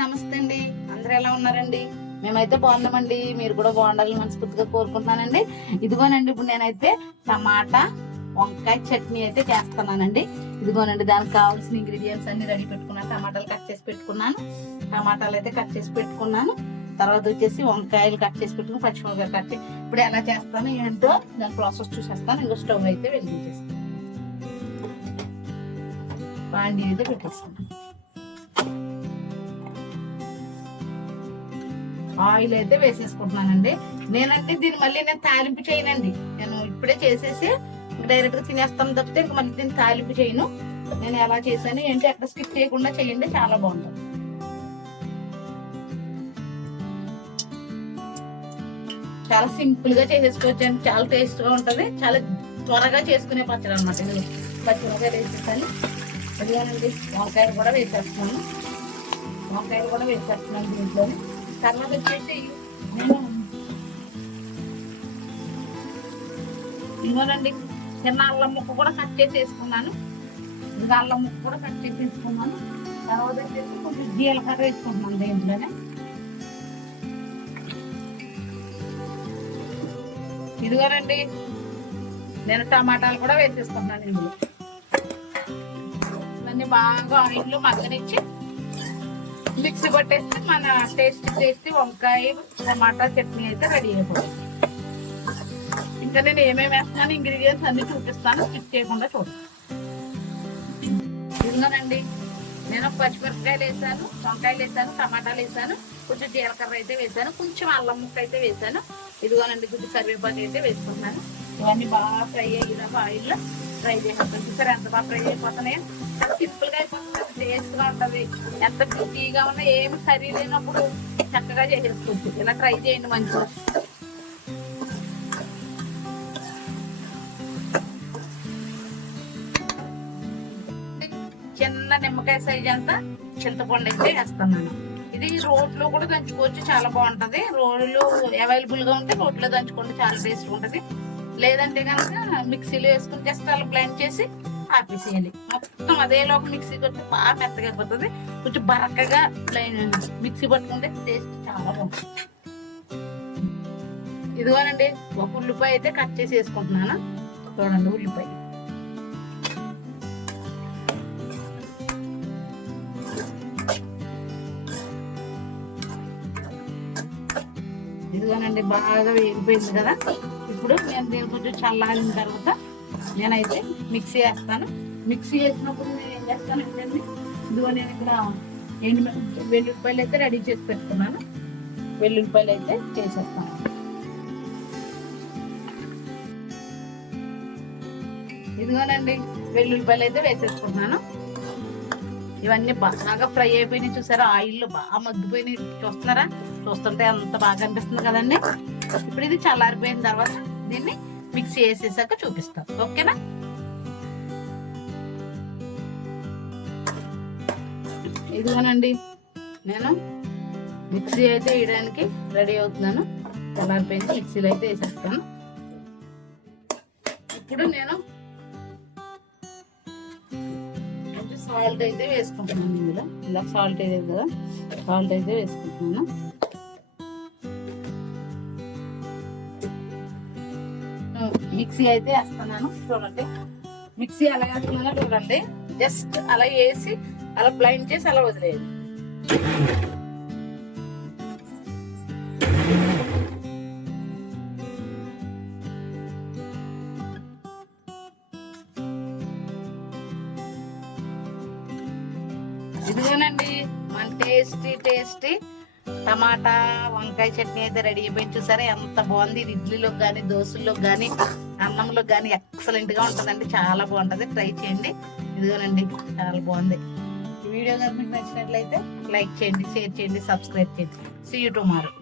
నమస్తే అండి. అందరూ ఎలా ఉన్నారండి? మేమైతే బాగున్నామండి. మీరు కూడా బాగుండాలని మనస్ఫూర్తిగా కోరుకుంటున్నానండి. ఇదిగోనండి, ఇప్పుడు నేనైతే టమాటా వంకాయ చట్నీ అయితే చేస్తున్నానండి. ఇదిగోనండి, దానికి కావాల్సిన ఇంగ్రీడియంట్స్ అన్ని రెడీ పెట్టుకున్నాను. టమాటాలు కట్ చేసి పెట్టుకున్నాను, టమాటాలు అయితే కట్ చేసి పెట్టుకున్నాను. తర్వాత వచ్చేసి వంకాయలు కట్ చేసి పెట్టుకుని, పచ్చిమిరపకాయలు కట్ చేసి ఇప్పుడు ఎలా చేస్తాను ఏంటో దాని ప్రాసెస్ చూసేస్తాను. ఇంకో స్టవ్ అయితే వెలిగించేస్తాను, బాండీ అయితే పెట్టేస్తాను. ఆయిల్ అయితే వేసేసుకుంటున్నానండి. నేనంటే దీన్ని మళ్ళీ నేను తాలింపు చేయనండి. నేను ఇప్పుడే చేసేసి డైరెక్ట్ గా తినేస్తాను తప్పితే ఇంక మళ్ళీ దీన్ని తాలింపు చేయను. నేను ఎలా చేశాను ఏంటి అక్కడ స్కిప్ చేయకుండా చేయండి, చాలా బాగుంటుంది. చాలా సింపుల్ గా చేసేసుకోవచ్చు అండి, చాలా టేస్ట్ గా ఉంటది, చాలా త్వరగా చేసుకునే పచ్చడి అనమాట. ఇది పచ్చిమిరపకాయలు వేసేసాను. అదిగానండి, వంకాయలు కూడా వేసేస్తున్నాను. దీంట్లో తర్వాత వచ్చేసి నేను ఇవ్వనండి చిన్న అల్లం ముక్క కూడా కట్ చేసి వేసుకున్నాను. ఇది అల్లం ముక్క కూడా కట్ చేసి వేసుకున్నాను. తర్వాత వచ్చేసి కొంచెం జీలకర్ర వేసుకుంటున్నాను దీంట్లోనే. ఇదిగోనండి, నేను టమాటాలు కూడా వేసేసుకుంటున్నాను ఇందులో. ఇవన్నీ బాగా ఆయిల్లో మగ్గనిచ్చి మిక్సీ పట్టేస్తే మన టేస్టీ వంకాయ టమాటా చట్నీ అయితే రెడీ అయిపోతుంది. ఇంకా నేను ఏమేమి వేస్తున్నాను ఇంగ్రీడియంట్స్ అన్ని చూపిస్తాను, స్కిప్ చేయకుండా చూడండి. ఇదిగోనండి, నేను పచ్చిమిరపకాయలు వేసాను, వంకాయలు వేసాను, టమాటాలు వేసాను, కొంచెం జీలకర్ర అయితే వేసాను, కొంచెం అల్లం ముక్క అయితే వేసాను. ఇదిగోనండి, కొంచెం కరివేపాకు అయితే వేసుకుంటున్నాను. ఇవన్నీ బాగా ఫ్రై అయ్యేదాకా ఆయిల్లో ఫ్రై చేసేస్తాను. చూసారు ఎంత బాగా ఫ్రై అయిపోతున్నాయి. చాలా సింపుల్ గా అయిపోతుంది, టేస్ట్ గా ఉంటది. ఎంత బిజీగా ఉన్నా ఏమి కర్రీ లేనప్పుడు చక్కగా చేసేసుకోవచ్చు. ఇలా ట్రై చేయండి మంచిగా. చిన్న నిమ్మకాయ సైజ్ అంతా చింతపండు అయితే వేస్తున్నాను. ఇది రోట్లో కూడా దంచుకోవచ్చు, చాలా బాగుంటది. రోడ్లు అవైలబుల్ గా ఉంటే రోట్లో దంచుకోండి, చాలా టేస్ట్ ఉంటది. లేదంటే కనుక మిక్సీలో వేసుకుని జస్ట్ అలా బ్లెండ్ చేసి ఆపేసేయాలి. మొత్తం అదేలోకి మిక్సీ కొట్టి బాగా మెత్తగా అయిపోతుంది. కొంచెం బరకగా మిక్సీ పట్టుకుంటే టేస్ట్ చాలా బాగుంటుంది. ఇదిగోనండి, ఒక ఉల్లిపాయ అయితే కట్ చేసి వేసుకుంటున్నాను. చూడండి, ఉల్లిపాయ ఇదిగోనండి, బాగా వేగిపోయింది కదా. ఇప్పుడు నేను దీని కొంచెం చల్లారిన తర్వాత నేనైతే మిక్సీ వేస్తాను. మిక్సీ వేసినప్పుడు నేను ఏం చేస్తాను అంటే, ఇదిగో నేను ఇక్కడ వెల్లుల్లిపాయలు అయితే రెడీ చేసి పెట్టుకున్నాను. వెల్లుల్లిపాయలు అయితే చేసేస్తాను. ఇదిగోనండి, వెల్లుల్లిపాయలు అయితే వేసేసుకుంటున్నాను. ఇవన్నీ బాగా ఫ్రై అయిపోయినాయి. చూసారా, ఆయిల్లో బాగా మగ్గిపోయినాయి. చూస్తున్నారా, చూస్తుంటే అంత బాగా అనిపిస్తుంది కదండి. ఇప్పుడు ఇది చల్లారిపోయిన తర్వాత దీన్ని మిక్సీ వేసేసాక చూపిస్తాం, ఓకేనా? ఇదిగోనండి, నేను మిక్సీ అయితే వేయడానికి రెడీ అవుతున్నాను. చల్లారిపోయింది, మిక్సీలో అయితే వేసేస్తాను. ఇప్పుడు నేను సాల్ట్ అయితే వేసుకుంటున్నాను. ఇందులో ఇలా సాల్ట్ అయితే కదా, సాల్ట్ అయితే వేసుకుంటున్నాను. మిక్సీ అయితే వేస్తున్నాను. చూడండి, మిక్సీ ఎలా వేస్తున్నానో చూడండి. జస్ట్ అలా వేసి అలా బ్లైండ్ చేసి అలా వదిలేయాలి. ఇదిగోనండి, మన టేస్టీ టమాటా వంకాయ చట్నీ అయితే రెడీ అయిపోయింది. చూసారా ఎంత బాగుంది. ఇది ఇడ్లీలో కానీ, దోశల్లో కానీ, అన్నంలో కానీ ఎక్సలెంట్ గా ఉంటుందండి, చాలా బాగుంటది. ట్రై చేయండి. ఇదిగోనండి, చాలా బాగుంది. ఈ వీడియో కనుక మీకు నచ్చినట్లయితే లైక్ చేయండి, షేర్ చేయండి, సబ్స్క్రైబ్ చేయండి. See you tomorrow.